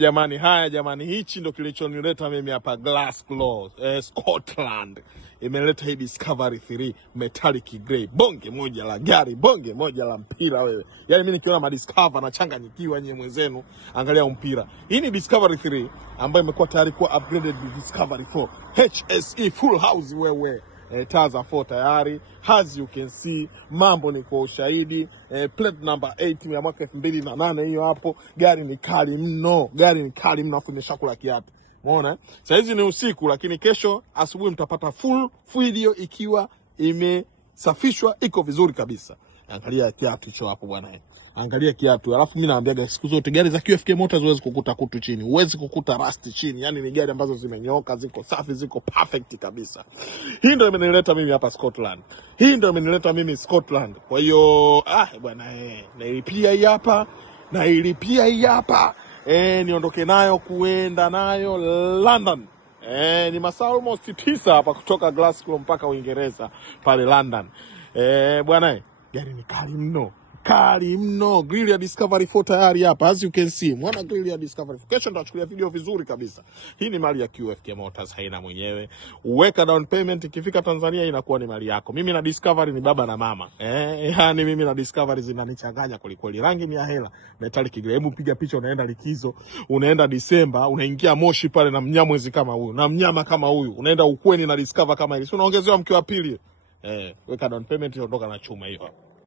Jamani, haya jamani, hichi ndo kilichonileta mimi hapa Glasgow, Scotland. Imeleta hii Discovery 3 metallic grey, bonge moja la gari, bonge moja la mpira wewe. Yaani mimi nikiona madiscover na changanyikiwa nyewe mwenzenu, angalia mpira. Hii ni Discovery 3 ambayo imekuwa tayari kuwa upgraded Discovery 4 HSE full house wewe. Taa za 4 tayari, as you can see, mambo ni kwa ushahidi. Plate number 8 ya mwaka 2008 hiyo hapo. Gari ni kali mno, gari ni kali mno, afu nimeshakula kiatu. Umeona? Sasa hizi ni usiku, lakini kesho asubuhi mtapata full video ikiwa imesafishwa, iko vizuri kabisa. Angalia kiatu hicho hapo bwana. Angalia kiatu. Alafu mimi naambiaga siku zote gari za QFK Motors huwezi kukuta kutu chini, huwezi kukuta rust chini. Yaani ni gari ambazo zimenyooka, ziko safi, ziko perfect kabisa. Hii ndio imenileta mimi hapa Scotland. Hii ndio imenileta mimi Scotland. Kwa hiyo bwana nailipia hii hapa, nailipia hii hapa. Niondoke nayo kuenda nayo London. Ni masaa almost 9 hapa kutoka Glasgow mpaka Uingereza pale London. Bwana gari ni kali mno. Kali mno. Grill ya Discovery 4 tayari hapa, as you can see. Mwana grill ya Discovery 4. Kesho nitachukulia video vizuri kabisa. Hii ni mali ya QFK Motors, haina mwenyewe. Uweka down payment, ikifika Tanzania inakuwa ni mali yako. Mimi na Discovery ni baba na mama. Yani mimi na Discovery zinanichanganya kweli. Rangi ni ya hela, metallic grey. Hebu piga picha, unaenda likizo, unaenda Disemba, unaingia Moshi pale na mnyamwezi kama huyu, na mnyama kama huyu. Unaenda ukweni na Discover kama hili. Unaongezewa mke wa pili. Weka down payment, ondoka na chuma hiyo.